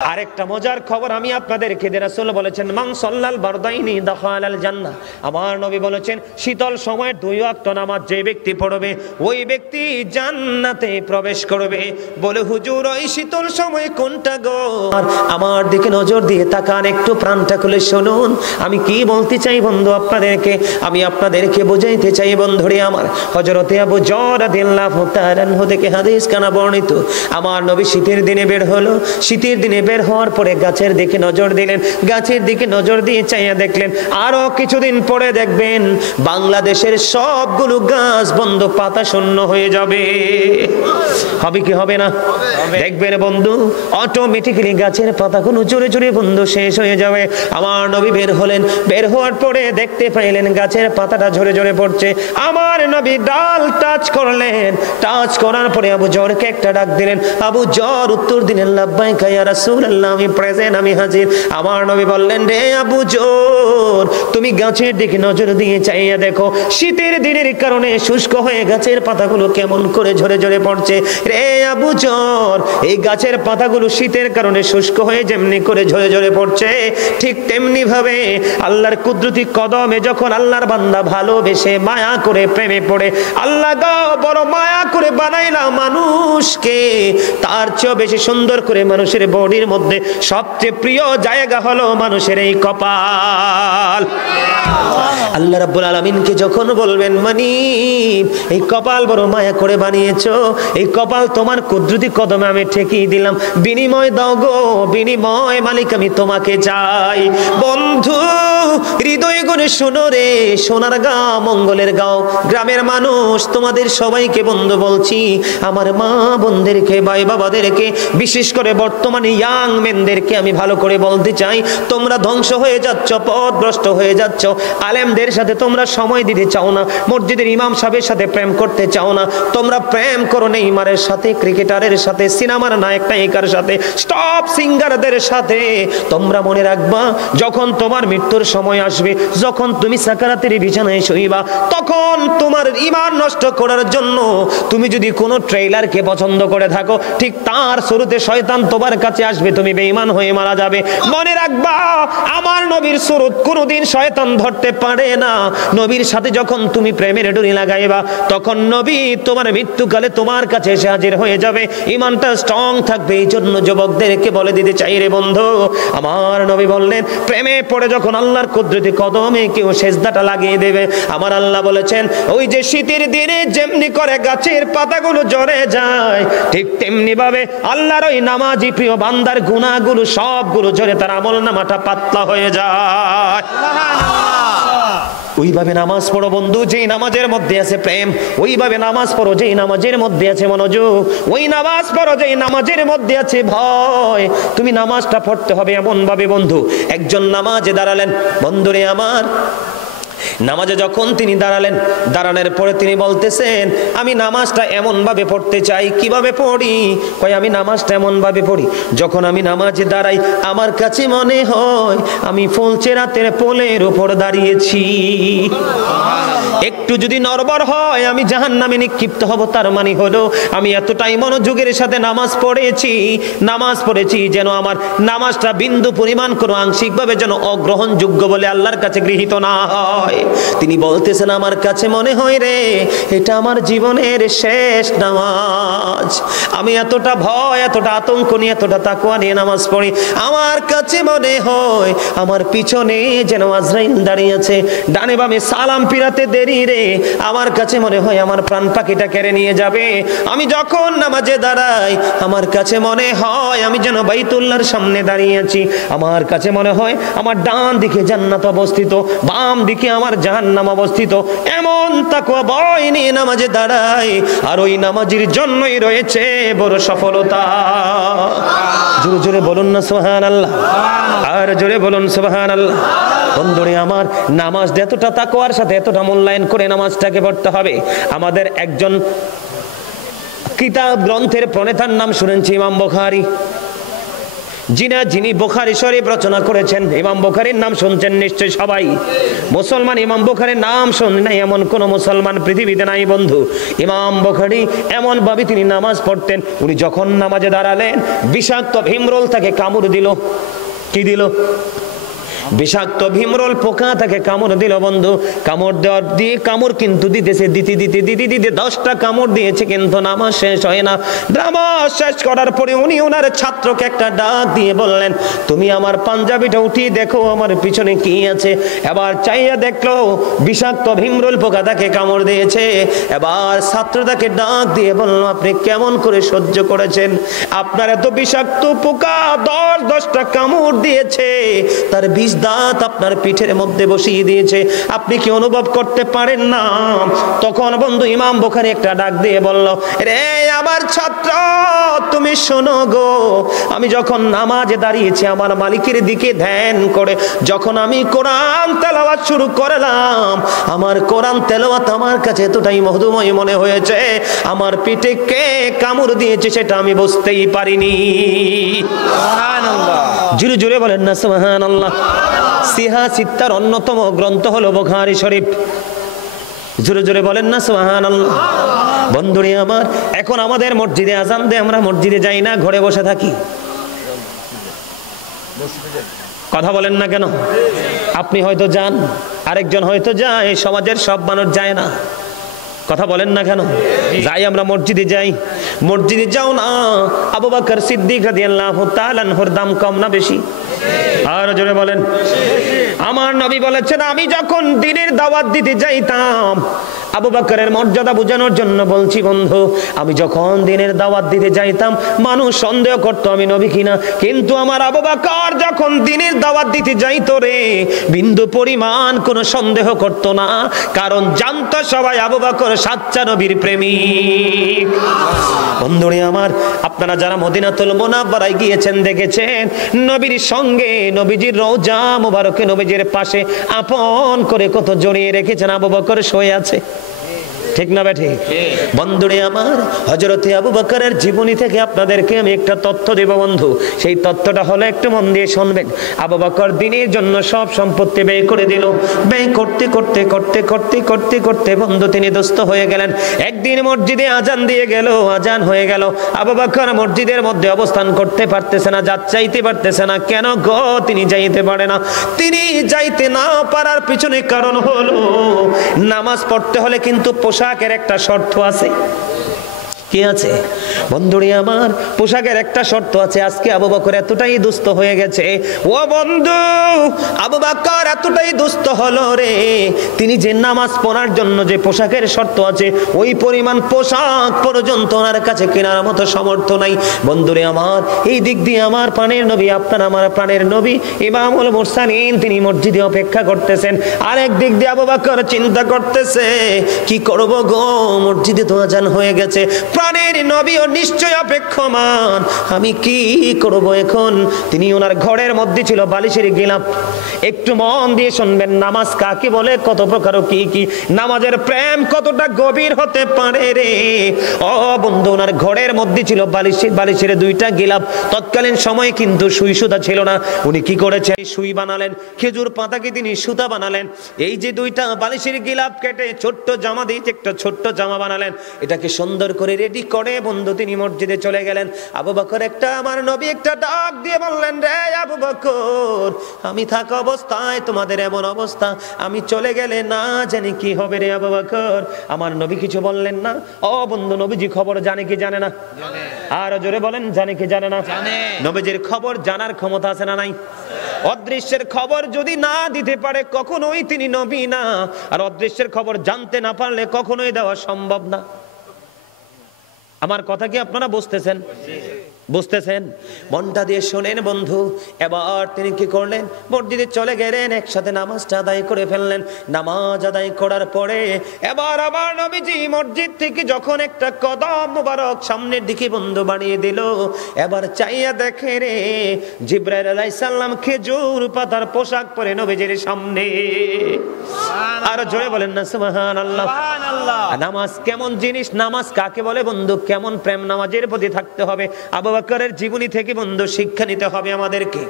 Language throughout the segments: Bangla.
আরেকটা মজার খবর আমি আপনাদেরকে দিয়ে রাসূল বলেছেন মান সাল্লাল বারদাইনি দাখালাল জান্নাহ। আমার নবী বলেছেন শীতল সময়ের দুই ওয়াক্ত নামাজ যে ব্যক্তি পড়বে ওই ব্যক্তি জান্নাতে প্রবেশ করবে। বলে হুজুর ওই শীতল সময় কোনটা গো? আমার দিকে নজর দিয়ে তাকান, একটু প্রাণটা খুলে শুনুন আমি কি বলতে চাই বন্ধু আপনাদেরকে। আমি আপনাদেরকে বোঝাইতে চাই বন্ধুরে আমার। হযরতে আবু যর রাদিয়াল্লাহু তাআলা আনহু থেকে হাদিস কানা বর্ণিত, আমার নবী শীতের দিনে বের হলো। শীতের দিনে বের হওয়ার পরে গাছের দিকে নজর দিলেন, গাছের দিকে নজর দিয়ে চাইয়া দেখলেন আরো কিছুদিন পরে দেখবেন বাংলাদেশের সবগুলো গাছ বন্ধ, পাতা শূন্য হয়ে যাবে। হবে কি হবে না? দেখবেন বন্ধু অটোমেটিক্যালি গাছের পাতাগুলো জোরে জোরে বন্ধু শেষ হয়ে যাবে। আমার নবী বের হলেন, বের হওয়ার পরে দেখতে পাইলেন গাছের পাতাটা ঝরে ঝরে পড়ছে। আমার নবী ডাল টাচ করলেন, টাচ করার পরে আবু জরকে একটা ডাক দিলেন। আবু জর উত্তর দিলেন লাব্বাইকা ইয়া রাসূলুল্লাহ, আমি প্রেজেন্ট, আমি হাজির। আমার নবী বললেন রে আবু জর তুমি গাছের দিকে নজর দিয়ে চাইয়া দেখো শীতের দিনের কারণে শুষ্ক হয়ে গাছের পাতাগুলো কেমন করে ঝরে ঝরে পড়ছে। রে আবু জর এই গাছের পাতাগুলো শীতের কারণে শুষ্ক হয়ে যেমনি করে ঝরে ঝরে পড়ছে ঠিক তেমনি ভাবে আল্লাহর কুদরতি কদমে যখন আল্লাহর বান্দা ভালোবেসে মায়া করে প্রেমে পড়ে, আল্লাহ গো বড় মায়া করে বানাইলা মানুষকে, তার চেয়ে বেশি সুন্দর করে মানুষের বডির মধ্যে সবচেয়ে প্রিয় জায়গা হলো মানুষের এই কপাল। আল্লাহ রাব্বুল আলামিনকে যখন বলবেন মানি এই কপাল বড় মায়া করে বানিয়েছো, এই কপাল তোমার কুদরতি কদমে আমি ঠেকিয়ে দিলাম, বিনিময় দাও গো, বিনিময় মালিক আমি তোমাকে চাই। বন্ধু হৃদয় করে শোনো রে, সোনার গাঁও মঙ্গলের গাঁও গ্রামের মানুষ তোমাদের সবাইকে বন্ধু বলছি, আমার মা বোনদেরকে ভাই বাবাদেরকে বিশেষ করে বর্তমানে ইয়াং মেনদেরকে আমি ভালো করে বলতে চাই, তোমরা ধ্বংস হয়ে যাচ্ছ, পথভ্রষ্ট হয়ে যাচ্ছ। আলেমদের সাথে তোমরা সময় দিতে চাও না, মসজিদের ইমাম সাহেবের সাথে প্রেম করতে চাও না, তোমরা প্রেম করো নেইমারের সাথে, ক্রিকেটারের সাথে, সিনেমার নায়ক নায়িকার সাথে, স্টপ সিঙ্গারদের সাথে। তোমরা মনে রাখবা যখন তোমার মৃত্যুর সময় আসবে, যখন তুমি সাকারাতের বিছানায় শুইবা, তখন তোমার ঈমান নষ্ট করার জন্য তুমি যদি কোনো ট্রেইলারকে পছন্দ করে থাকো ঠিক তার শুরুতে শয়তান তোমার কাছে আসবে, তুমি বেঈমান হয়ে মারা যাবে। মনে রাখবা আমার নবীর সুরত কোনোদিন শয়তান ধরতে পারে না। নবীর সাথে যখন তুমি প্রেমের ডুরি লাগাইবা তখন নবী তোমার মৃত্যুকালে তোমার কাছে এসে হাজির হয়ে যাবে, ঈমানটা স্ট্রং থাকবে। এই জন্য যুবকদেরকে বলে দিতে চাই রে বন্ধু, আমার নবী বললেন প্রেমে পড়ে যখন আল্লাহর কুদরতি কদমে কেউ সেজদাটা লাগিয়ে দেবে, আমার আল্লাহ বলেছেন ওই যে শীতের দিনে যেমনি করে গাছের পাতাগুলো ঝরে যায় ঠিক তেমনি ভাবে আল্লাহর ওই নামাজি প্রিয় বান্দার গুনাহগুলো সবগুলো ঝরে তার আমলনামাটা পাতলা হয়ে যায়। ওইভাবে নামাজ পড়ো বন্ধু যেই নামাজের মধ্যে আছে প্রেম, ওইভাবে নামাজ পড়ো যেই নামাজের মধ্যে আছে মনোযোগ, ওই নামাজ পড়ো যেই নামাজের মধ্যে আছে ভয়। তুমি নামাজটা পড়তে হবে এমন ভাবে বন্ধু, একজন নামাজে দাঁড়ালেন বন্ধুরে আমার, নামাজে যখন তিনি দাঁড়ালেন, দাঁড়ানোর পরে তিনি বলতেছেন আমি নামাজটা এমন ভাবে পড়তে চাই। কিভাবে পড়ি? কই আমি নামাজটা এমন ভাবে পড়ি যখন আমি নামাজে দাঁড়াই আমার কাছে মনে হয় আমি ফুলচেরাতের পোলের উপর দাঁড়িয়েছি, একটু যদি নড়বড় হয় আমি জাহান্নামে নিক্ষিপ্ত হব। তার মানে হলো আমি এতটাই মনোযোগের সাথে নামাজ পড়েছি যেন আমার নামাজটা বিন্দু পরিমাণ কোনো আংশিকভাবে যেন অগ্রহণযোগ্য বলে আল্লাহর কাছে গৃহীত না হয়। তিনি বলতেছেন আমার কাছে মনে হয় রে এটা আমার জীবনের শেষ নামাজ, আমি এতটা ভয় এতটা আতঙ্ক নিয়ে এতটা তাকওয়া নিয়ে নামাজ পড়ি, আমার কাছে মনে হয় আমার পিছনে যেন আজরাইল দাঁড়িয়ে আছে, ডানে বামে সালাম ফিরাতে দেরি রে, আমার কাছে মনে হয় আমার প্রাণ পাখিটা কেড়ে নিয়ে যাবে। আমি যখন নামাজে দাঁড়াই আমার কাছে মনে হয় আমি যেন বাইতুল্লাহর সামনে দাঁড়িয়ে আছি, আমার কাছে মনে হয় আমার ডান দিকে জান্নাত অবস্থিত, বাম দিকে আমার জাহান্নাম অবস্থিত। এমন তাকওয়া ভয় নিয়ে নামাজে দাঁড়াই, আর ওই নামাজের জন্যই রয়েছে বড় সফলতা। জোরে জোরে বলুন না সুবহানাল্লাহ, আর জোরে বলুন সুবহানাল্লাহ। বন্ধুরে আমার নামাজ এতটা তাকওয়ার সাথে এতটা মূল্যায়ন করে নামাজটাকে পড়তে হবে। আমাদের একজন কিতাব গ্রন্থের প্রণেতার নাম শুনেছি ইমাম বুখারী। যিনি বুখারী শরীফ রচনা করেছেন, ইমাম বুখারীর নাম শুনছেন নিশ্চয় সবাই। মুসলমান ইমাম বুখারীর নাম শুনে নাই এমন কোন মুসলমান পৃথিবীতে নাই বন্ধু। ইমাম বুখারী এমন ভাবে তিনি নামাজ পড়তেন, উনি যখন নামাজে দাঁড়ালেন বিষাক্ত ভীমরুল তাকে কামড় দিল। কি দিল? বিষাক্ত ভীমরুল পোকা তাকে কামড় দিল বন্ধু। কামড় দেওয়ার দিয়ে কামড় কিন্তু দিতেছে, দিতে 10টা কামড় দিয়েছে, কিন্তু নামাজ শেষ হয় না। নামাজ শেষ করার পরে উনি ওনার ছাত্রকে একটা ডাক দিয়ে বললেন, তুমি আমার পাঞ্জাবিটা উঠিয়ে দেখো আমার পিছনে কি আছে। এবার চাইয়া দেখলো বিষাক্ত ভীমরুল পোকা তাকে কামড় দিয়েছে। এবার ছাত্র তাকে ডাক দিয়ে বলল, আপনি কেমন করে সহ্য করেছেন? আপনার এত বিষাক্ত পোকা 10টা কামড় দিয়েছে, তার বিষ দাঁত আপনার পিঠের মধ্যে বসিয়ে দিয়েছে, আপনি কি অনুভব করতে পারেন না? তখন বন্ধু ইমাম বুখারী একটা ডাক দিয়ে বলল, রে আমার ছাত্র, তুমি শোনো গো, আমি যখন নামাজে দাঁড়িয়েছি আমার মালিকের দিকে ধ্যান করে যখন আমি কোরআন তেলাওয়াত শুরু করলাম, আমার কোরআন তেলাওয়াত আমার কাছে এতটাই মধুময় মনে হয়েছে, আমার পিঠে কে কামড় দিয়েছে সেটা আমি বুঝতেই পারিনি। সুবহানাল্লাহ, জোরে জোরে বলেন না সুবহানাল্লাহ। সিহা সিত্তার অন্যতম গ্রন্থ হলো বুখারী শরীফ। জোরে জোরে বলেন না সুবহানাল্লাহ। বন্ধুরে আমার, এখন আমাদের মসজিদে আযান দেয়, আমরা মসজিদে যাই না, ঘরে বসে থাকি। কথা বলেন না কেন? আপনি হয়তো যান, আরেকজন হয়তো যায়, সমাজের সব মানুষ যায় না। কথা বলেন না কেন? যাই, আমরা মসজিদে যাই। মসজিদে যাও না, আবু বকর সিদ্দিক রাদিয়াল্লাহু তাআলা আনহুর দাম কম না বেশি? আর জোরে বলেন। আমার নবী বলেছেন, আমি যখন দ্বীনের দাওয়াত দিতে যাইতাম, আবু বকরের মর্যাদা বোঝানোর জন্য বলছি বন্ধু, আমি যখন দ্বীনের দাওয়াত দিতে যাইতাম মানুষ সন্দেহ করতো আমি নবী কিনা, কিন্তু আমার আবু বকর যখন দ্বীনের দাওয়াত দিতে যাইতো রে, বিন্দু পরিমাণ কোনো সন্দেহ করতো না, কারণ জানতো সবাই আবু বকর সাচ্চা নবীর প্রেমিক। বন্ধুরে আমার, আপনারা যারা মদিনাতুল মুনাওয়ারায় গিয়েছেন দেখেছেন নবীর সঙ্গে নবীজির রওজা মুবারকে নবীজির পাশে আপন করে কত জড়িয়ে রেখেছেন আবু বকর শুয়ে আছে। ঠিক না বেঠি? বন্ধুরে আমার, হযরতে আবু বকরের জীবনী থেকে আপনাদেরকে আমি একটা তথ্য দেব বন্ধু। সেই তথ্যটা হলো, একটু মন দিয়ে শুনবেন। আবু বকর দ্বীনের জন্য সব সম্পত্তি ব্যয় করে দিল। ব্যয় করতে করতে করতে করতে করতে করতে বন্ধু তিনি দুস্থ হয়ে গেলেন। একদিন মসজিদে আজান দিয়ে গেল, আজান হয়ে গেল, আবু বকর মসজিদের মধ্যে অবস্থান করতে পারতেছে না, যাইতে পারতেছে না। কেন গো? তিনি যাইতে পারে না। তিনি যাইতে না পারার পিছনে কারণ হলো, নামাজ পড়তে হলে কিন্তু পোশাকের একটা শর্ত আছে। কি আছে বন্ধুরে আমার? পোশাকের একটা শর্ত আছে। আজকে আবু বকর এতটাই দুস্থ হয়ে গেছে, ও বন্ধু, আবু বকর এতটাই দুস্থ হলো রে, তিনি যে নামাজ পড়ার জন্য যে পোশাকের শর্ত আছে, ওই পরিমাণ পোশাক পর্যন্ত ওনার কাছে কেনার মতো সামর্থ্য নাই। বন্ধুরে আমার, এই দিক দিয়ে আমার প্রাণের নবী, আপনার আমার প্রাণের নবী ইমামুল মুরসালিন তিনি মসজিদে অপেক্ষা করতেছেন। আরেক দিক দিয়ে আবু বকর চিন্তা করতেছে, কি করব গো, মসজিদে তো আজান হয়ে গেছে, প্রাণের নবীও নিশ্চয় অপেক্ষমান, আমি কি করব এখন? তিনি ওনার ঘরের মধ্যে ছিল বালিশের গিলাফ। একটু মন দিয়ে শুনবেন, নামাজ কাকে বলে, কত প্রকার, কি কি নামাজের প্রেম কতটা গভীর হতে পারে রে। ও বন্ধু, ওনার ঘরের মধ্যে ছিল বালিশের 2টা গিলাফ। তৎকালীন সময়ে কিন্তু সুই সুতা ছিল না। উনি কি করেছেন? সুই বানালেন, খেজুর পাতাকে তিনি সুতা বানালেন। এই যে 2টা বালিশের গিলাফ কেটে ছোট্ট জামা দিয়ে একটা ছোট্ট জামা বানালেন। এটাকে সুন্দর করে রেডি করে বন্ধু তিনি মসজিদে চলে গেলেন। আবু বকর আমার নবী একটা ডাক দিয়ে বললেন, রে আবু বকর, আমি থাকা অবস্থায় তোমাদের এমন অবস্থা, আমি চলে গেলে না জানি কি হবে রে আবু বকর। আমার নবী কিছু বললেন না। ও বন্ধু, নবীজি খবর জানে কি জানে না? আর জোরে বলেন, জানে কি জানে না? নবীজির খবর জানার ক্ষমতা আছে না নাই? অদৃশ্যের খবর যদি না দিতে পারে কখনোই তিনি নবী না, আর অদৃশ্যের খবর জানতে না পারলে কখনোই দেওয়া সম্ভব না। আমার কথা কি আপনারা বুঝতেছেন? বুঝতেছেন? মনটা দিয়ে শোনেন বন্ধু। এবার তিনি কি করলেন? মসজিদে চলে গেলেন, একসাথে নামাজটা আদায় করে ফেললেন। নামাজ আদায় করার পরে এবার আবার নবীজি মসজিদ থেকে যখন একটা কদম মুবারক সামনের দিকে বন্ধু বাড়িয়ে দিল, এবার চাইয়া দেখে রে, জিবরাইল আলাইহিস সালাম খেজুর পাতার পোশাক পরে নবীজির সামনে। আর জোরে বলেন না সুবহানাল্লাহ। নামাজ কেমন জিনিস, নামাজ কাকে বলে বন্ধু, কেমন প্রেম নামাজের প্রতি থাকতে হবে, আবু বকরের জীবনী থেকে বন্ধু শিক্ষা নিতে হবে আমাদেরকে।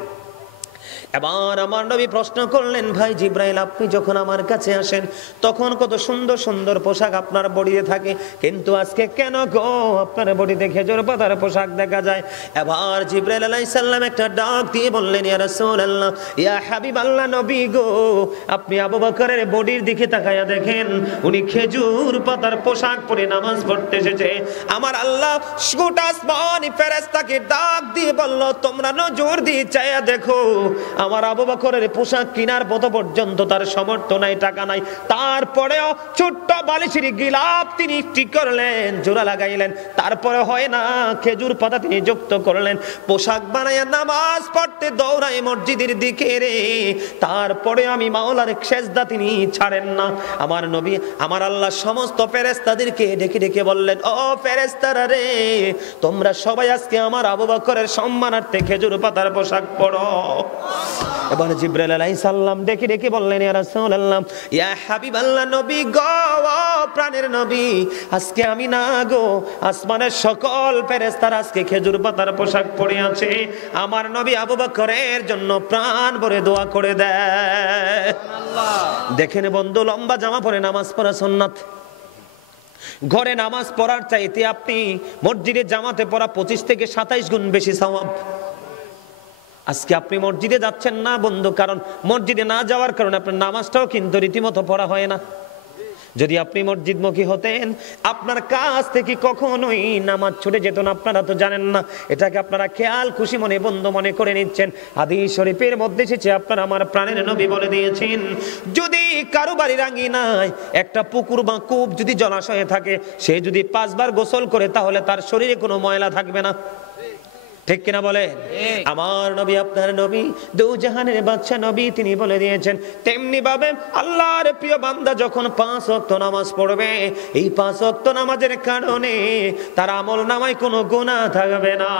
এবার আমার নবী প্রশ্ন করলেন, ভাই জিব্রাইল, আপনি যখন আমার কাছে আসেন তখন কত সুন্দর সুন্দর পোশাক আপনার বডিতে থাকে, কিন্তু আজকে কেন গো আপনার বডিতে খেজুর পাতার পোশাক দেখা যায়? এবার জিব্রাইল আলাইহিস সালাম একটা ডাক দিয়ে বললেন, ইয়া রাসূলুল্লাহ, ইয়া হাবিবাল্লাহ, নবী গো, আপনি আবু বকরের বডির দিকে তাকায়া দেখেন, উনি খেজুর পাতার পোশাক পরে নামাজ পড়তে এসেছে। আমার আল্লাহ গোটা আসমানি ফেরেশতাকে ডাক দিয়ে বলল, তোমরা নজর দিয়ে চাইয়া দেখো, আমার আবু বকরের পোশাক কেনার মতো পর্যন্ত তার সামর্থ্য নাই, টাকা নাই, তারপরেও ছোট্ট বালিশের গিলাপ তিনি ঠিক করলেন, জোড়া লাগাইলেন, তারপরে হয় না খেজুর পাতা তিনি যুক্ত করলেন, পোশাক বানাইয়া নামাজ পড়তে দৌড়ায় মসজিদের দিকে রে। তারপরে আমি মাওলার সেজদা তিনি ছাড়েন না। আমার নবী, আমার আল্লাহ সমস্ত ফেরেশতাদেরকে ডেকে ডেকে বললেন, ও ফেরেশতারা রে, তোমরা সবাই আজকে আমার আবু বকরের সম্মানার্থে খেজুর পাতার পোশাক পরো। এবার জিবরাইল আলাইহিস সালাম ডেকে ডেকে বললেন, ইয়া রাসূলুল্লাহ, ইয়া হাবিবাল্লাহ, নবী গো, প্রাণের নবী, আজকে আমি না গো, আসমানের সকল ফেরেশতারা আজকে খেজুর পাতার পোশাক পরে আছে, আমার নবী আবু বকরের জন্য প্রাণ ভরে দোয়া করে দেয়। দেখেন বন্ধু, লম্বা জামা পরে নামাজ পড়া সুন্নাত। ঘরে নামাজ পড়ার চাইতে আপনি মসজিদে জামাতে পড়া 25 থেকে 27 গুণ বেশি সওয়াব। আজকে আপনি মসজিদে যাচ্ছেন না বন্ধু, কারণ মসজিদে না যাওয়ার কারণে আপনার নামাজটাও কিন্তু রীতিমতো পড়া হয় না। যদি আপনি মসজিদমুখী হতেন, আপনার কাছ থেকে কখনোই নামাজ ছুটে যেত না। আপনারা তো জানেন না, এটাকে আপনারা খেয়াল খুশি মনে বন্ধু মনে করে নিচ্ছেন। হাদিস শরীফের মধ্যে এসেছে, আপনার আমার প্রাণের নবী বলে দিয়েছেন, যদি কারো বাড়ির আঙ্গিনায় একটা পুকুর বা কূপ যদি জলাশয়ে থাকে, সে যদি 5 বার গোসল করে তাহলে তার শরীরে কোনো ময়লা থাকবে না। ঠিক কিনা বলে? আমার নবী, আপনার নবী, দুজাহানের বাদশা নবী, তিনি বলে দিয়েছেন, তেমনি ভাবে আল্লাহর প্রিয় বান্দা যখন 5 ওয়াক্ত নামাজ পড়বে, এই 5 ওয়াক্ত নামাজের কারণে তার আমল নামায় কোনো গুনাহ থাকবে না।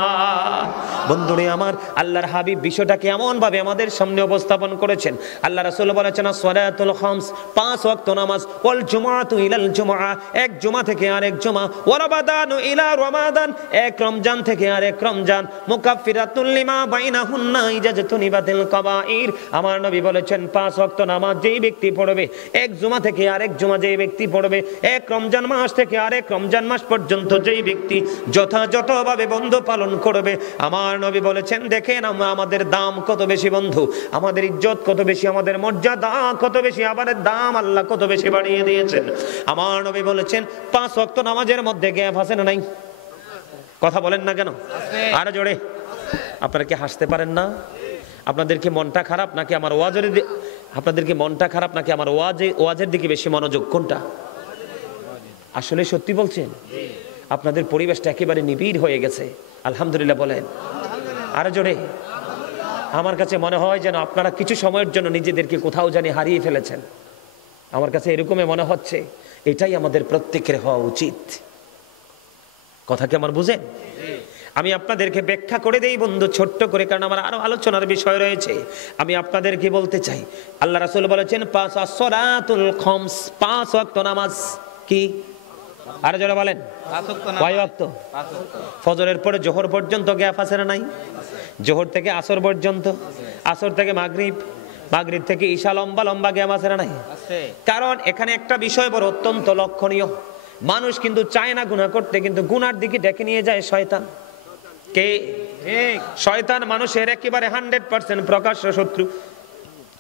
বন্ধুরে আমার, আল্লাহর হাবিব বিষয়টাকে এমন ভাবে আমাদের সামনে উপস্থাপন করেছেন। আল্লাহ রাসূল বলেছেন, সালাতুল খামস, 5 ওয়াক্ত নামাজ, ওয়াল জুমআতু ইলাল জুমআ, এক জুমা থেকে আরেক জুমা, ওয়া রমাদানু ইলা রমাদান, এক রমজান থেকে আরেক রমজান, মুকাফফিরাতুল লিমা বাইনাহুন্না ইজাজতুনিবাতিল কাবাইর। আমার নবী বলেছেন, 5 ওয়াক্ত নামাজ যেই ব্যক্তি পড়বে, এক জুমা থেকে আরেক জুমা যেই ব্যক্তি পড়বে, এক রমজান মাস থেকে আরেক রমজান মাস পর্যন্ত যেই ব্যক্তি যথাযথভাবে বন্ধু পালন করবে, আমার নবী বলেছেন, দেখেন আমাদের দাম কত বেশি বন্ধু, আমাদের ইজ্জত কত বেশি, আমাদের মর্যাদা কত বেশি, আমাদের দাম আল্লাহ কত বেশি বাড়িয়ে দিয়েছেন। আমার নবী বলেছেন, 5 ওয়াক্ত নামাজের মধ্যে গ্যাপ আছে না নাই? কথা বলেন না কেন? আরো জোরে। আপনারা কি হাসতে পারেন না? আপনাদেরকে মনটা খারাপ নাকি আমার ওয়াজের? আপনাদেরকে মনটা খারাপ নাকি আমার ওয়াজের দিকে বেশি মনোযোগ? কোনটা? আসলে সত্যি বলছেন, আপনাদের পরিবেশটা একেবারে নিবিড় হয়ে গেছে। আলহামদুলিল্লাহ বলেন। আরো জোরে। আমার কাছে মনে হয় যেন আপনারা কিছু সময়ের জন্য নিজেদেরকে কোথাও জানি হারিয়ে ফেলেছেন। আমার কাছে এরকমই মনে হচ্ছে। এটাই আমাদের প্রত্যেকের হওয়া উচিত। কথা কি আমার বুঝেন? আমি আপনাদেরকে ব্যাখ্যা করে দেই বন্ধু ছোট্ট করে, কারণ আমার আরো আলোচনার বিষয় রয়েছে। আমি আপনাদেরকে বলতে চাই, আল্লাহ রাসূল বলেছেন, 5 আসসালাতুল খামস, 5 ওয়াক্ত নামাজ কি? আরো যারা বলেন, 5 ওয়াক্ত। ফজরের পরে জোহর পর্যন্ত গ্যাপ আছে না নাই? জোহর থেকে আসর পর্যন্ত, আসর থেকে মাগরিব, মাগরিব থেকে ঈশা, লম্বা লম্বা গ্যাপ আছে না নাই? কারণ এখানে একটা বিষয় বড় অত্যন্ত লক্ষণীয়। মানুষ কিন্তু চায় না গুনাহ করতে, কিন্তু গুনার দিকে ডেকে নিয়ে যায় শয়তান। কে? শয়তান মানুষের একেবারে 100% প্রকাশ্য শত্রু।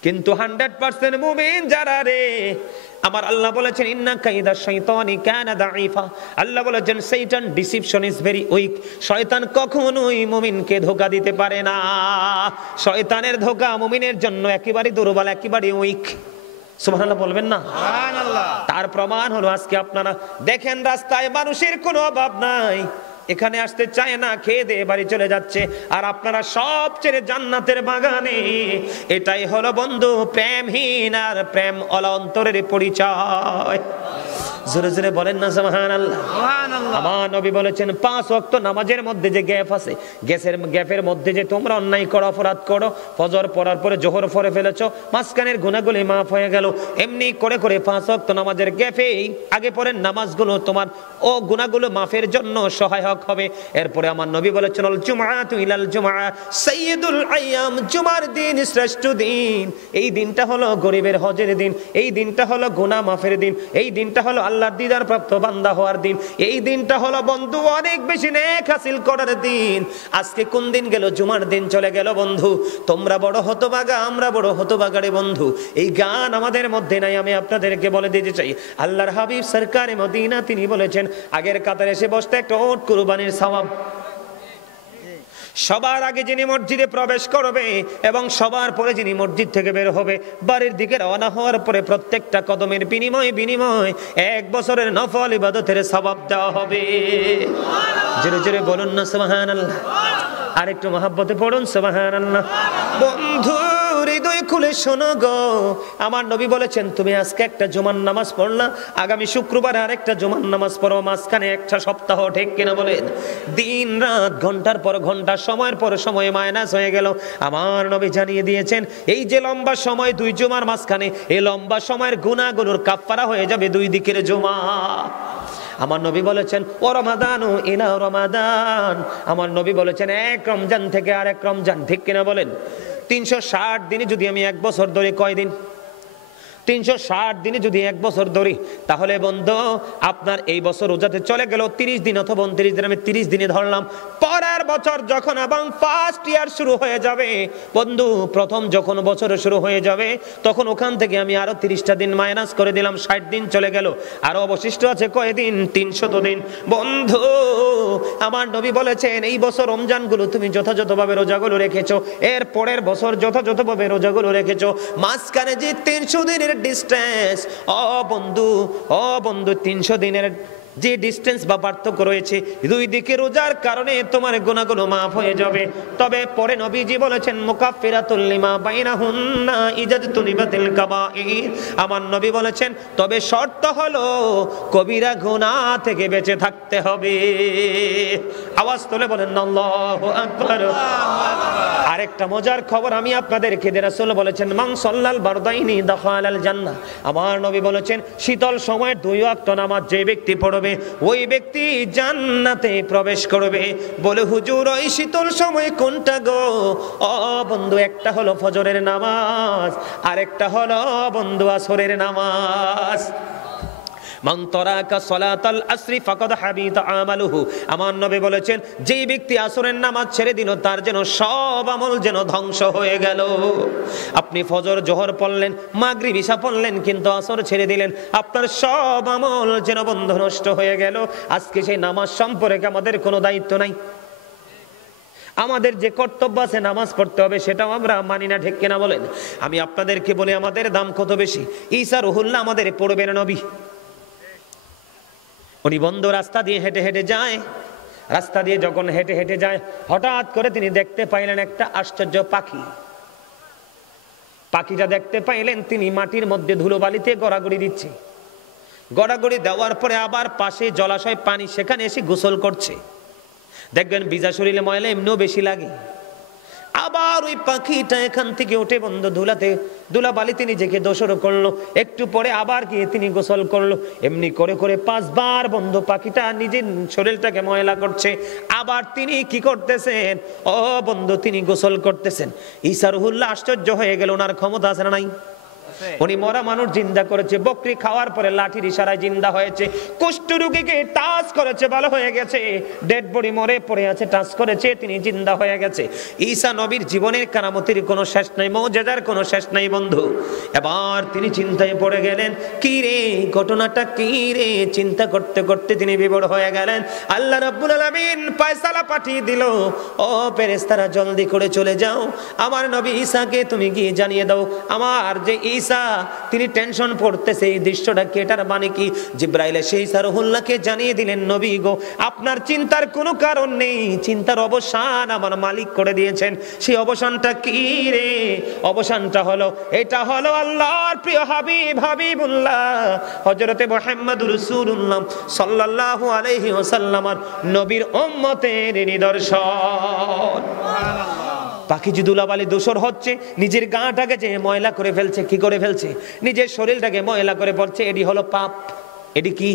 কিন্তু 100% মুমিন যারা রে, আমার আল্লাহ বলেছেন, ইন্না কাইদা শাইতানি কানা দাঈফা। আল্লাহ বলেছেন, শয়তান ডিসিপশন ইজ ভেরি উইক। শয়তান কখনোই মুমিনকে ধোঁকা দিতে পারে না। শয়তানের ধোঁকা মুমিনের জন্য একেবারে দুর্বল, একেবারে উইক। সুবহানাল্লাহ বলবেন না? সুবহানাল্লাহ। তার প্রমাণ হলো আজকে আপনারা দেখেন রাস্তায় মানুষের কোনো অভাব নাই, এখানে আসতে চায় না, খেয়ে দিয়ে বাড়ি চলে যাচ্ছে, আর আপনারা সব ছেড়ে জান্নাতের বাগানে। এটাই হলো বন্ধু প্রেমহীন আর প্রেম অন্তরের পরিচয়। জোরে জোরে বলেন না সুবহানাল্লাহ। আমার নবী বলেছেন 5 ওয়াক্ত নামাজের মধ্যে যে গ্যাপ আছে, গ্যাপের মধ্যে যে তোমরা অন্যায় করো, অপরাধ করো, ফজর পড়ার পরে জোহর পড়ে ফেলেছো, মাঝখানের গুনাহগুলি মাফ হয়ে গেল, এমনি করে করে 5 ওয়াক্ত নামাজের গ্যাপেই আগে পরের নামাজগুলো তোমার ও গুনাহগুলো মাফের জন্য সহায়ক হবে। এরপরে আমার নবী বলেছেন আল জুমআতু ইলাল জুমআ সাইয়্যিদুল আইয়াম, জুমার দিন শ্রেষ্ঠ দিন। এই দিনটা হলো গরিবের হজের দিন, এই দিনটা হলো গুনাহ মাফের দিন, এই দিনটা হলো আল্লাহর দিদার প্রাপ্ত বান্দা হওয়ার দিন, এই দিনটা হলো বন্ধু অনেক বেশি নেক হাসিল করার দিন। আজকে কোন দিন গেল? জুমার দিন চলে গেল বন্ধু। তোমরা বড় হতভাগা, আমরা বড় হতভাগা রে বন্ধু। এই গান আমাদের মধ্যে নাই। আমি আপনাদেরকে বলে দিতে চাই, আল্লাহর হাবিব সরকারে মদিনা তিনি বলেছেন আগের কাতারে এসে বসতে একটা ওট কুরবানির সওয়াব। সবার আগে যিনি মসজিদে প্রবেশ করবে এবং সবার পরে যিনি মসজিদ থেকে বের হবে, বাড়ির দিকে রওনা হওয়ার পরে প্রত্যেকটা কদমের বিনিময়ে 1 বছরের নফল ইবাদতের সওয়াব দেওয়া হবে। জোরে জোরে বলুন না সুবহানাল্লাহ। আরেকটু মহব্বতে পড়ুন সুবহানাল্লাহ। বন্ধু হৃদয় খুলে শোনো গো, আমার নবী বলেছেন তুমি আজকে একটা জুমার নামাজ পড়লা, আগামী শুক্রবার আরেকটা জুমার নামাজ পড়ো, মাঝখানে একটা সপ্তাহ, ঠিক কিনা বলেন? দিন রাত ঘন্টার পর ঘন্টা, সময়ের পর সময় মাইনাস হয়ে গেল। আমার নবী জানিয়ে দিয়েছেন এই যে লম্বা সময় 2 জুমার মাঝখানে, এই লম্বা সময়ের গুনাহগুলোর কাফফারা হয়ে যাবে 2 দিকের জুমা। আমার নবী বলেছেন ও রমাদানু ইলা রমাদান, আমার নবী বলেছেন এক রমজান থেকে আরেক রমজান, ঠিক কিনা বলেন? 360 দিনে যদি আমি 1 বছর ধরে, কয় দিন? 360 দিনে যদি 1 বছর ধরি, তাহলে বন্ধু আপনার এই বছর রোজাতে চলে গেল 30 দিন অথবা 29 দিন। আমি 30 দিনে ধরলাম। পরের বছর যখন এবং ফার্স্ট ইয়ার শুরু হয়ে যাবে বন্ধু, প্রথম যখন বছর শুরু হয়ে যাবে তখন ওখান থেকে আমি আরো 30টা দিন মাইনাস করে দিলাম, 60 দিন চলে গেল। আরো অবশিষ্ট আছে কয় দিন? 300 দিন। বন্ধু আমার নবী বলেছেন এই বছর রমজানগুলো তুমি যথাযথভাবে রোজাগুলো রেখেছো, এর পরের বছর যথাযথভাবে রোজাগুলো রেখেছো, মাঝখানে যে 300 দিনের ডিস্টেন্স, ও বন্ধু 300 দিনের যে ডিস্টেন্স বা পার্থক্য রয়েছে, 2 দিকে রোজার কারণে তোমার গুনাহগুলো মাফ হয়ে যাবে। তবে পরে নবীজি বলেছেন মুকাফফিরাতুল লিমা বাইনাহুন্না ইজাতুনিবাতিল কাবাইর, আমার নবী বলেছেন তবে শর্ত হলো কবিরা গুনাহ থেকে বেঁচে থাকতে হবে। আওয়াজ তুলে বলেন আল্লাহু আকবার। আরেকটা মজার খবর আমি আপনাদেরকে দিয়ে, রাসূল বলেছেন মান সাল্লাল বারদাইনি দাখালাল জান্নাহ, আমার নবী বলেছেন শীতল সময়ের 2 ওয়াক্ত নামাজ যে ব্যক্তি পড়বে ওই ব্যক্তি জান্নাতে প্রবেশ করবে। বলে হুজুর ওই শীতল সময় কোনটা গো? ও বন্ধু একটা হলো ফজরের নামাজ, আরেকটা হলো বন্ধু আসরের নামাজ। মান তারাকা সালাতাল আসরি ফাকাদ হাবিতা আমালুহু, আমার নবী বলেছেন যেই ব্যক্তি আসরের নামাজ ছেড়ে দিল তার যেন সব আমল যেন ধ্বংস হয়ে গেল। আপনি ফজর জোহর পড়লেন, মাগরিব ইশা পড়লেন, কিন্তু আসর ছেড়ে দিলেন, আপনার সব আমল যেন বন্ধ নষ্ট হয়ে গেল। আজকে সেই নামাজ সম্পর্কে আমাদের কোনো দায়িত্ব নাই। আমাদের যে কর্তব্য আছে নামাজ পড়তে হবে, সেটাও আমরা মানি না, ঠিক কিনা বলেন? আমি আপনাদেরকে বলি আমাদের দাম কত বেশি। ঈসা রুহুল্লাহ আমাদের পড়বেন নবী, উনি বন্ধ রাস্তা দিয়ে হেঁটে হেঁটে যায়, রাস্তা দিয়ে যখন হেঁটে হেঁটে যায় হঠাৎ করে তিনি দেখতে পাইলেন একটা আশ্চর্য পাখি। পাখিটা দেখতে পাইলেন তিনি মাটির মধ্যে ধুলোবালিতে গড়াগড়ি দিচ্ছে, গড়াগড়ি দেওয়ার পরে আবার পাশে জলাশয় পানি, সেখানে এসে গোসল করছে। দেখবেন ভিজা শরীরে ময়লা এমনিও বেশি লাগে। আবার ওই পাখিটা এখান থেকে উঠে বন্ধ ধুলাবালিতে নিজেকে দোষর করলো, একটু পরে আবার গিয়ে তিনি গোসল করলো। এমনি করে করে 5 বার বন্ধ পাখিটা নিজের শরীরটাকে ময়লা করছে। আবার তিনি কি করতেছেন? ও বন্ধু তিনি গোসল করতেছেন। ঈসা রুহুল্লাহ আশ্চর্য হয়ে গেল, ওনার ক্ষমতা আছে না নাই? উনি মরা মানুষ জিন্দা করেছে, বকরি খাওয়ার পরে লাঠির ইশারায় জিন্দা হয়েছে, কুষ্ঠ রোগীকে টাচ করেছে, ভালো হয়ে গেছে, ডেড বডি মরে পড়ে আছে, টাচ করেছে, তিনি জিন্দা হয়ে গেছে। ঈসা নবীর জীবনের কারামতির কোনো শেষ নাই, মুজিজার কোনো শেষ নাই বন্ধু। এবার তিনি চিন্তায় পড়ে গেলেন, কি রে ঘটনাটা কি রে? চিন্তা করতে করতে তিনি বিভোর হয়ে গেলেন। আল্লাহ রাব্বুল আলামিন ফয়সালা পাঠিয়ে দিল, ও ফেরেশতারা জলদি করে চলে যাও, আমার নবী ঈসাকে তুমি গিয়ে জানিয়ে দাও আমার যে ঈসা ঈসা তিনি টেনশন পড়তেছে, এই দৃশ্যটা কি, এটার মানে কি? জিবরাইল এসে ঈসা রুহুল্লাহকে জানিয়ে দিলেন, নবী গো আপনার চিন্তার কোনো কারণ নেই, চিন্তার অবসান আমার মালিক করে দিয়েছেন। সেই অবসানটা কি রে? অবসানটা হলো, এটা হলো আল্লাহর প্রিয় হাবিবুল্লাহ হযরতে মুহাম্মদুর রাসূলুল্লাহ সাল্লাল্লাহু আলাইহি ওয়াসাল্লামের নবীর উম্মতের নিদর্শন। পাখি যে ধুলাবালি দূষর হচ্ছে, নিজের গাটাকে যে ময়লা করে ফেলছে, কি করে ফেলছে? নিজের শরীরটাকে ময়লা করে পড়ছে, এটি হলো পাপ। এটি কি?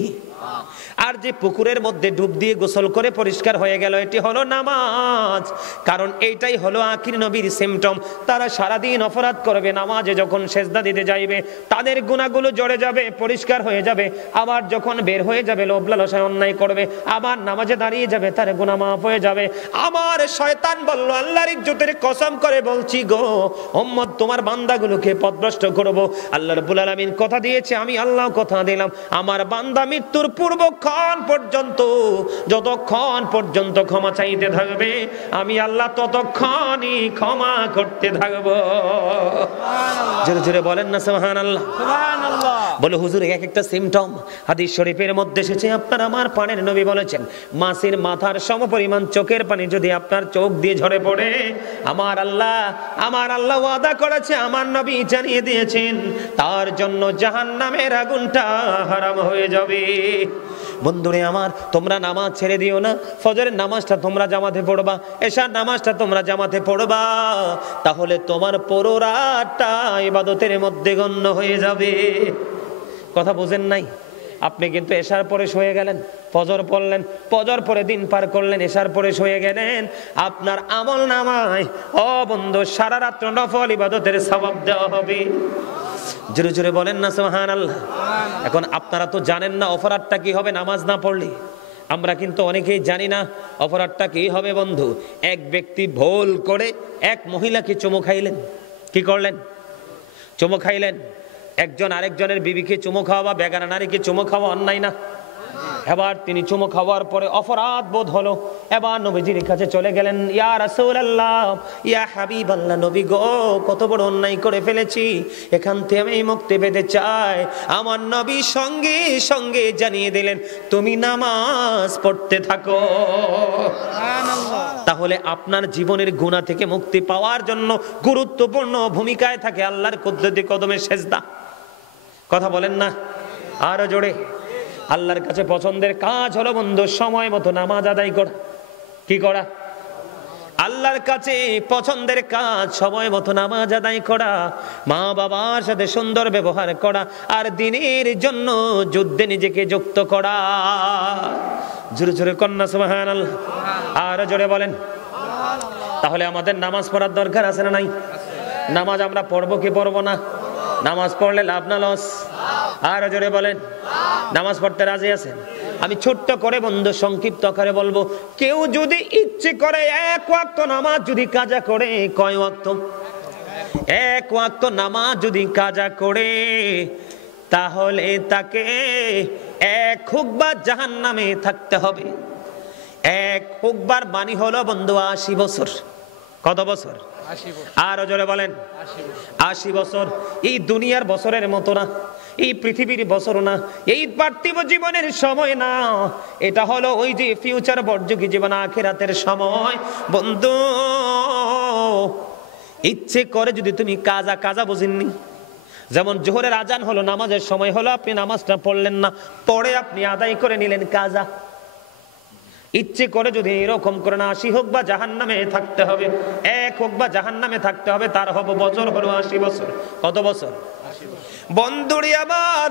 আর যে পুকুরের মধ্যে ডুব দিয়ে গোসল করে পরিষ্কার হয়ে গেল, এটি হলো নামাজ। কারণ এইটাই হলো আখির নবীর সিমটম। তারা সারাদিন অপরাধ করবে, নামাজে যখন সেজদা দিতে যাইবে তাদের গুনাহগুলো জড়ে যাবে, পরিষ্কার হয়ে যাবে। আবার যখন বের হয়ে যাবে, লোভ লালসায় অন্যায় করবে, আবার নামাজে দাঁড়িয়ে যাবে, তার গুনাহ মাফ হয়ে যাবে। আমার শয়তান বলল, আল্লাহর ইজ্জতের কসম করে বলছি গো উম্মত, তোমার বান্দাগুলোকে পথভ্রষ্ট করব। আল্লাহ রাব্বুল আলামিন কথা দিয়েছে, আমি আল্লাহ কথা দিলাম, আমার বান্দা মৃত্যুর পূর্বক্ষণ পর্যন্ত, যতক্ষণ পর্যন্ত ক্ষমা চাইতে থাকবে, আমি আল্লাহ ততক্ষণই ক্ষমা করতে থাকব। জোরে জোরে বলেন না সুবহানাল্লাহ। বলে হুজুর এক একটা সিমটম হাদিস শরীফের মধ্যে এসেছে। আপনার আমার প্রাণের নবী বলেছেন, মাছের মাথার সমপরিমাণ চোখের পানি যদি আপনার চোখ দিয়ে ঝরে পড়ে, আমার আল্লাহ ওয়াদা করেছে, আমার নবী জানিয়ে দিয়েছেন, তার জন্য জাহান্নামের আগুনটা হারাম হয়ে যাবে। বন্ধুরে আমার, তোমরা নামাজ ছেড়ে দিও না। ফজরের নামাজটা তোমরা জামাতে পড়বা, এশার নামাজটা তোমরা জামাতে পড়বা, তাহলে তোমার পুরো রাতটা ইবাদতের মধ্যে গণ্য হয়ে যাবে। কথা বুঝেন নাই? আপনি কিন্তু এশার পরে শুয়ে গেলেন, ফজর পড়লেন, ফজর পরে দিন পার করলেন, এশার পরে শুয়ে গেলেন, আপনার আমল নামায় ও বন্ধু সারা রাত্র নফল ইবাদতের সওয়াব দেওয়া হবে। জোরে জোরে বলেন না সুবহানাল্লাহ। এখন আপনারা তো জানেন না অপরাধটা কি হবে নামাজ না পড়লে। আমরা কিন্তু অনেকেই জানি না অপরাধটা কি হবে বন্ধু। এক ব্যক্তি ভুল করে এক মহিলাকে চুমু খাইলেন। কি করলেন? চুমু খাইলেন। একজন আরেকজনের বিবিকে চুমু খাওয়া বা বেগানা নারীকে চুমু খাওয়া অন্যায় না? এবার তিনি চুমু খাওয়ার পরে অপরাধ বোধ হলো, এবার নবীজির কাছে চলে গেলেন, ইয়া রাসূলুল্লাহ, ইয়া হাবিবাল্লাহ, নবী গো কত বড় অন্যায় করে ফেলেছি, এখান থেকে আমি মুক্তি পেতে চাই। আমার নবী সঙ্গে সঙ্গে জানিয়ে দিলেন, তুমি নামাজ পড়তে থাকো। তাহলে আপনার জীবনের গুনাহ থেকে মুক্তি পাওয়ার জন্য গুরুত্বপূর্ণ ভূমিকায় থাকে আল্লাহর কুদরতি কদমে সেজদা। কথা বলেন না আরো জোরে। আল্লাহর কাছে পছন্দের কাজ হলো বন্ধু সময় মতো নামাজ আদায় করা। কি করা? আল্লাহর কাছে পছন্দের কাজ সময় মতো নামাজ আদায় করা, মা বাবার সাথে সুন্দর ব্যবহার করা, আর দ্বীনের জন্য যুদ্ধে নিজেকে যুক্ত করা। জোরে জোরে কন্যা সুবহানাল্লাহ। আর জোরে বলেন। তাহলে আমাদের নামাজ পড়ার দরকার আছে না নাই? নামাজ আমরা পড়বো কি পড়বো না? নামাজ পড়লে লাভ না লস? আর জোরে বলেন। নামাজ পড়তে রাজি আছেন? আমি ছোট্ট করে বন্ধু সংক্ষিপ্ত আকারে বলবো, কেউ যদি ইচ্ছে করে এক ওয়াক্ত নামাজ যদি কাজা করে, কয় ওয়াক্ত? এক ওয়াক্ত নামাজ যদি কাজা করে, তাহলে তাকে এক হুকবার জাহান্নামে থাকতে হবে। এক হুকবার বাণী হলো বন্ধু 80 বছর। কত বছর? আর জোরে বলেন। 80 বছর। এই দুনিয়ার বছরের মতো না, এই পৃথিবীর বছর না, এই পার্থিব জীবনের সময় না, এটা হলো ওই যে ফিউচার বর্জকি জীবন, আখিরাতের সময়। বন্ধু ইচ্ছে করে যদি তুমি কাজা বুঝেননি, যেমন জোহরের আজান হলো, নামাজের সময় হলো, আপনি নামাজটা পড়লেন না, পরে আপনি আদায় করে নিলেন কাজা। ইচ্ছে করে যদি এরকম করে না, 80 হোক বা জাহান্নামে থাকতে হবে, এক হোক বা জাহান্নামে থাকতে হবে, তার হবে বছর হলো 80 বছর। কত বছর? বন্ধুরি আমার,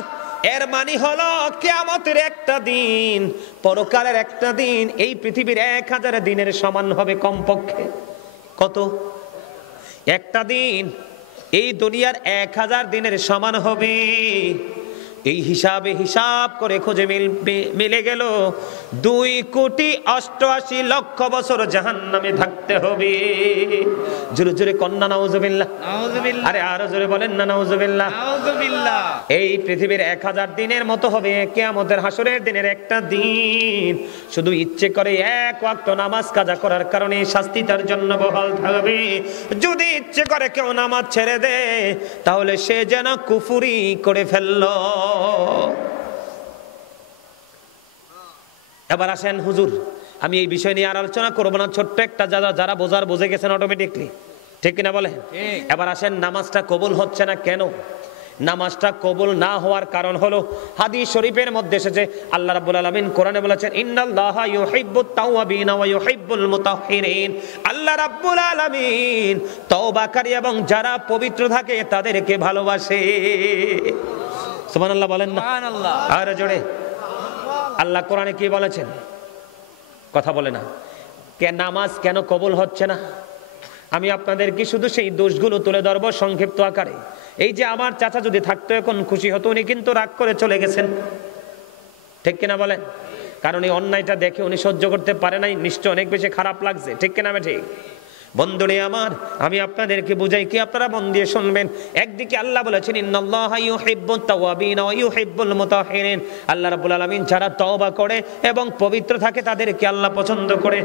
এর মানে হলো কিয়ামতের একটা দিন, পরকালের একটা দিন এই পৃথিবীর 1000 দিনের সমান হবে কমপক্ষে। কত? একটা দিন এই দুনিয়ার 1000 দিনের সমান হবে। এই হিসাব করে খুঁজে মিলে গেল 2,88,00,000 বছর জাহান্নামে থাকতে হবে। জোরে জোরে কন্যা নাউজুবিল্লাহ। আরে আরো জোরে বলেন না নাউজুবিল্লাহ। এই পৃথিবীর 1000 দিনের মতো হবে কিয়ামতের হাসরের দিনের একটা দিন। শুধু ইচ্ছে করে এক ওয়াক্ত নামাজ কাজা করার কারণে শাস্তি তার জন্য বহাল থাকবে। যদি ইচ্ছে করে কেউ নামাজ ছেড়ে দেয় তাহলে সে যেন কুফরি করে ফেলল। এবার আসেন হুজুর, আমি এই বিষয় নিয়ে আর আলোচনা করবো না, ছোট্ট একটা যারা বোঝার বুঝে গেছেন অটোমেটিকলি, ঠিক কিনা বলে। এবার আসেন নামাজটা কবুল হচ্ছে না কেন? নামাজটা কবুল না হওয়ার কারণ হলো হাদিস শরীফের মধ্যে এসেছে, আল্লাহ রাব্বুল আলামিন কোরআনে বলেছেন ইন্নাল্লাহা ইউহিব্বুত তাওয়াবিনা ওয়া ইউহিব্বুল মুতাহহিরিন। আল্লাহ রাব্বুল আলামিন তওবাকারী এবং যারা পবিত্র থাকে তাদেরকে ভালোবাসে। সুবহানাল্লাহ বলেন না? সুবহানাল্লাহ। আর জোরে আল্লাহ কোরআনে কি বলেছেন? কথা বলে না। নামাজ কেন কবুল হচ্ছে না? আমি আপনাদেরকে শুধু সেই দোষগুলো তুলে ধরবো সংক্ষিপ্ত আকারে। এই যে আমার চাচা যদি থাকতো এখন খুশি হতো, উনি কিন্তু রাগ করে চলে গেছেন, ঠিক কিনা বলেন? কারণ এই অন্যায়টা দেখে উনি সহ্য করতে পারে নাই, নিশ্চয় অনেক বেশি খারাপ লাগছে, ঠিক কিনা? ঠিক। বন্ধুরে আমার, আমি আপনাদেরকে বুঝাই কি, আপনারা মন দিয়ে শুনবেন। একদিকে আল্লাহ বলেছেন ইন্নাল্লাহা ইউহিব্বুত তাওয়াবিনা ওয়া ইউহিব্বুল মুতাহহিরিন। আল্লাহ রাব্বুল আলামিন যারা তওবা করে এবং পবিত্র থাকে তাদেরকে আল্লাহ পছন্দ করে।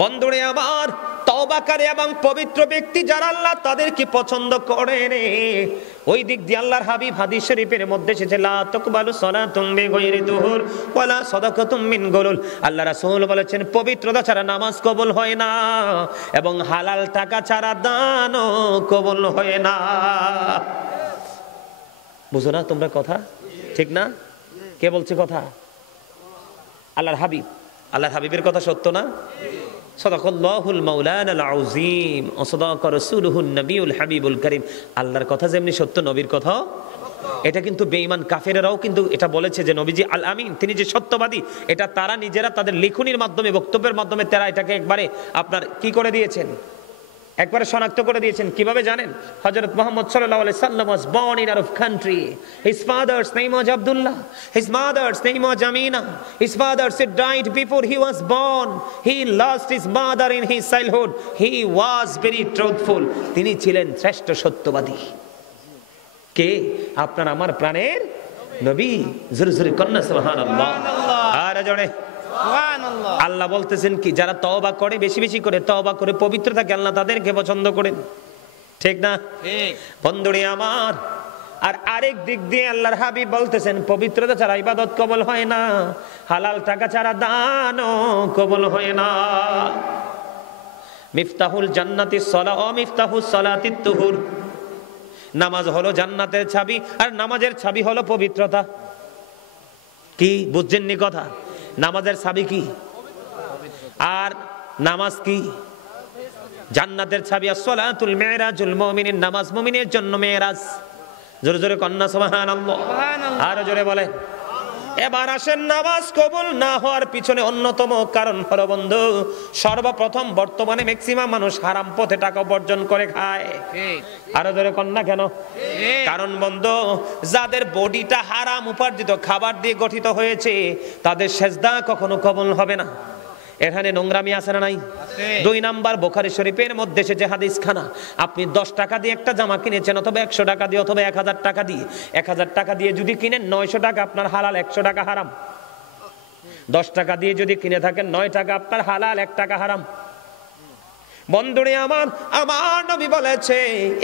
বন্ধুরে আমার, তওবাকারী এবং পবিত্র ব্যক্তি যারা আল্লাহ তাদেরকে পছন্দ করেন, ওই দিক দিয়ে আল্লাহর হাবিব হাদিস শরীফের মধ্যে এসেছে লা তাকবালু সালাতুম বিগাইরি তুহুর ওয়ালা সাদাকাতুম মিন গুলুল। আল্লাহ রাসূল বলেছেন পবিত্রতা ছাড়া নামাজ কবুল হয় না এবং হালাল টাকা ছাড়া দানও কবুল হয় না। বুঝো না তোমরা কথা? ঠিক না? কে বলছে কথা? আল্লাহর হাবিব। আল্লাহর হাবিবের কথা সত্য না? সাদাকাল্লাহুল মাওলানাল আযীম ওয়া সাদাকা রাসূলুহুন নবিয়ুল হাবিবুল কারীম। আল্লাহর কথা যেমনি সত্য, নবীর কথা। এটা কিন্তু বেঈমান কাফেররাও কিন্তু এটা বলেছে যে নবীজি আল আমিন, তিনি যে সত্যবাদী, এটা তারা নিজেরা তাদের লেখনির মাধ্যমে, বক্তব্যের মাধ্যমে তারা এটাকে একবারে আপনার কি করে দিয়েছেন, একবারে শনাক্ত করে দিয়েছেন। কিভাবে জানেন? হযরত মুহাম্মদ সাল্লাল্লাহু আলাইহি সাল্লাম was born in Arab country. His father's name was Abdullah. His mother's name was Amina. His father said died before he was born. He lost his mother in his childhood. He was very truthful. তিনি ছিলেন শ্রেষ্ঠ সত্যবাদী। কে? আপনার আমার প্রাণের নবী। জোরে জোরে কন্যা সুবহানাল্লাহ। আর জোরে সুবহানাল্লাহ। আল্লাহ বলতেছেন কি, যারা তওবা করে, বেশি বেশি করে তওবা করে পবিত্র থাকে, আল্লাহ তাদেরকে পছন্দ করেন, ঠিক না? ঠিক। বন্ধুরে আমার, আর আরেক দিক দিয়ে আল্লাহর হাবিব বলতেছেন পবিত্রতা ছাড়া ইবাদত কবুল হয় না, হালাল টাকা ছাড়া দানও কবুল হয় না। মিফতাহুল জান্নাতিস সালাহ ওয়া মিফতাহুস সালাতিত তুহুর। নামাজ হলো জান্নাতের চাবি, আর নামাজের চাবি হলো পবিত্রতা। কি বুঝছেন নি কথা? নামাজের চাবি কি? আর নামাজ কি? জান্নাতের চাবি। as-salatul mi'rajul মুমিনিন, নামাজ মুমিনের জন্য মেরাজ। জোরে জোরে কন্যা সুবহানাল্লাহ। আর জোরে বলে। এবার আসেন, নামাজ কবুল না হওয়ার পিছনে অন্যতম কারণ হলো বন্ধু, সর্বপ্রথম বর্তমানে ম্যাক্সিমাম মানুষ হারাম পথে টাকা উপার্জন করে খায়। আরো ধরে কন্যা কেন? কারণ বন্ধু, যাদের বডিটা হারাম উপার্জিত খাবার দিয়ে গঠিত হয়েছে, তাদের সেজদা কখনো কবুল হবে না। এখানে নোংরামি আছে না নাই? 2 নাম্বার বুখারী শরীফের মধ্যে এসেছে হাদিস খানা, আপনি 10 টাকা দিয়ে একটা জামা কিনেছেন, অথবা 100 টাকা দিয়ে, অথবা 1000 টাকা দিয়ে, 1000 টাকা দিয়ে যদি কিনেন 900 টাকা আপনার হালাল, 100 টাকা হারাম। 10 টাকা দিয়ে যদি কিনে থাকেন 9 টাকা আপনার হালাল, 1 টাকা হারাম। বন্ধুরে আমার, আমার নবী বলেছে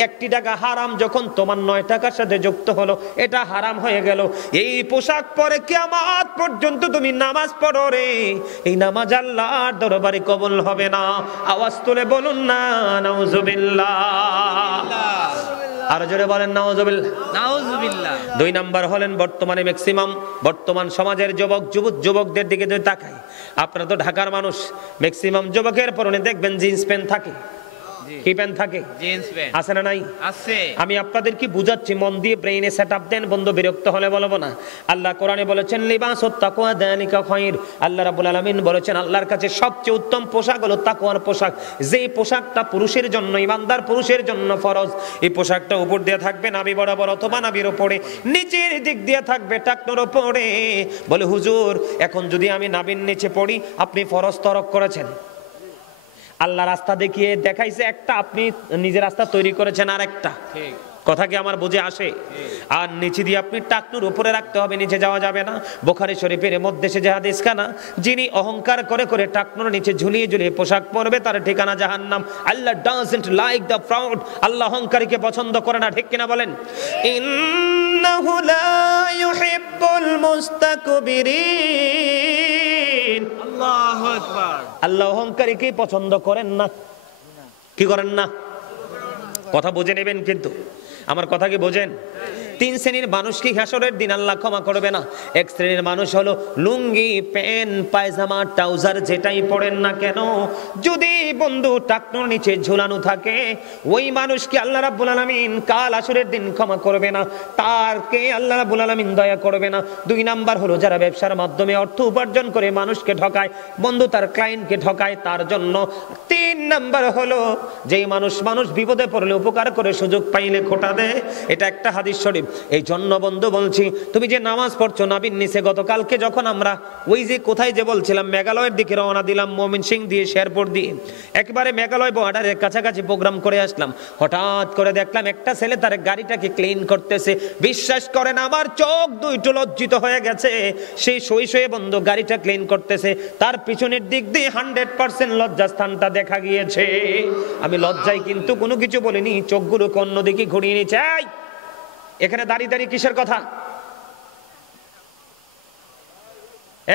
1 টাকা হারাম যখন তোমার 9 টাকার সাথে যুক্ত হলো, এটা হারাম হয়ে গেল। এই পোশাক পরে কিয়ামত পর্যন্ত তুমি নামাজ পড়ো রে, এই নামাজ আল্লাহর দরবারে কবুল হবে না। আওয়াজ তুলে বলুন না নাউজুবিল্লাহ। আর জোরে বলেন নাউজুবিল্লাহ। নাউজুবিল্লাহ। 2 নাম্বার হলেন বর্তমানে ম্যাক্সিমাম বর্তমান সমাজের যুবকদের দিকে যদি তাকাই, আপনারা তো ঢাকার মানুষ, ম্যাক্সিমাম যুবকের পরনে দেখবেন জিন্স প্যান্ট থাকে, কি প্যান্ট থাকে? জিন্স প্যান্ট আছে না নাই? আছে। আমি আপনাদেরকে বুঝাচ্ছি, মন দিয়ে ব্রেইনে সেটআপ দেন বন্ধু, বিরক্ত হলে বলবো না। আল্লাহ কোরআনে বলেছেন লিবাসুত তাকওয়া যালিকা খায়র। আল্লাহ রাব্বুল আলামিন বলেছেন আল্লাহর কাছে সবচেয়ে উত্তম পোশাক হলো তাকওয়ার পোশাক। যে পোশাকটা পুরুষের জন্য, ইমানদার পুরুষের জন্য ফরজ। এই পোশাকটা উপর দিয়ে থাকবে নাভি বরাবর অথবা নাভির উপরে, নিচের দিক দিয়ে থাকবে টাকনোর উপরে। বলে হুজুর এখন যদি আমি নাভির নিচে পড়ি, আপনি ফরজ তরক করেছেন। আল্লাহ রাস্তা দেখিয়ে দেখাইছে একটা, আপনি নিজের রাস্তা তৈরি করেছেন আর একটা। কথা কি আমার বুঝে আসে? আর নিচে দিয়ে আপনি টাকনুর উপরে রাখতে হবে, নিচে যাওয়া যাবে না। বুখারী শরীফের মধ্যে সে হাদিস খানা, যিনি অহংকার করে করে টাকনুর নিচে ঝুলিয়ে ঝুলিয়ে পোশাক পরবে তার ঠিকানা জাহান্নাম। আল্লাহ ডাজন্ট লাইক দ্য প্রাউড। আল্লাহ অহংকারীকে পছন্দ করে না, ঠিক কিনা বলেন? ইন্নাহু লা ইউহিব্বুল মুস্তাকবিরিন। আল্লাহু আকবার। আল্লাহ অহংকারীকে পছন্দ করেন না। কি করেন না? কথা বুঝে নেবেন কিন্তু, আমার কথা কি বোঝেন? তিন শ্রেণীর মানুষকে হাসরের দিন আল্লাহ ক্ষমা করবে না। এক শ্রেণীর মানুষ হলো লুঙ্গি, প্যান্ট, পায়জামা, ট্রাউজার যেটাই পরেন না কেন, যদি বন্ধু টাকনোর নিচে ঝুলানো থাকে, ওই মানুষকে আল্লাহ রাব্বুল আলামিন কাল হাসরের দিন ক্ষমা করবে না, তারকে আল্লাহ রাব্বুল আলামিন দয়া করবে না। দুই নাম্বার হলো যারা ব্যবসার মাধ্যমে অর্থ উপার্জন করে মানুষকে ঠকায়, বন্ধু তার ক্লায়েন্টকে ঠকায় তার জন্য। তিন নাম্বার হলো যেই মানুষ বিপদে পড়লে উপকার করে, সুযোগ পাইলে খোটা দেয়। এটা একটা হাদিস শরীফ। এই জন্য বন্ধু বলছি, তুমি যে নামাজ পড়ছো নাবির নিচে, গতকালকে যখন আমরা ওই যে কোথায় যে বলছিলাম মেঘালয়ের দিকে রওনা দিলাম, ময়মনসিংহ দিয়ে শেরপুর দিয়ে, একেবারে মেঘালয় বর্ডারের কাছাকাছি প্রোগ্রাম করে আসলাম, হঠাৎ করে দেখলাম একটা ছেলে তার গাড়িটাকে ক্লিন করতেছে। বিশ্বাস করেন আমার চোখ দুইটো লজ্জিত হয়ে গেছে। সেই শুয়ে বন্ধু গাড়িটা ক্লিন করতেছে, তার পিছনের দিক দিয়ে 100% লজ্জাস্থানটা দেখা গিয়েছে। আমি লজ্জায় কিন্তু কোনো কিছু বলিনি, চোখগুলো অন্যদিকে ঘুরিয়ে নিচ্ছে। এখানে দাঁড়িয়ে দাঁড়িয়ে কিসের কথা?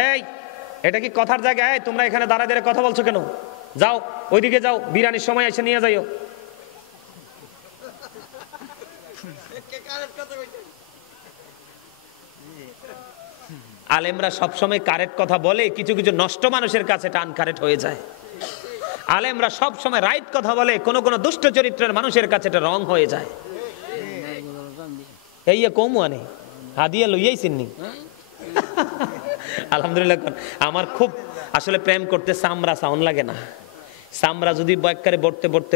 এই এটা কি কথার জায়গায়? তোমরা এখানে দাঁড়ায় দাঁড়িয়ে কথা বলছো কেন? যাও ওইদিকে যাও, বিরিয়ানির সময় এসে নিয়ে যাইও। আলেমরা সবসময় কারেক্ট কথা বলে, কিছু কিছু নষ্ট মানুষের কাছে টান কারেক্ট হয়ে যায়। আলেমরা সবসময় রাইট কথা বলে, কোন কোন দুষ্ট চরিত্রের মানুষের কাছে এটা রং হয়ে যায়। এই কৌমুয়ানে হাদিয়া লইয়াই চিন্নি। আলহামদুলিল্লাহ। আমার খুব আসলে প্রেম করতে চামড়া সাউন্ড লাগে না। চামড়া যদি বয়কারে বড়তে বড়তে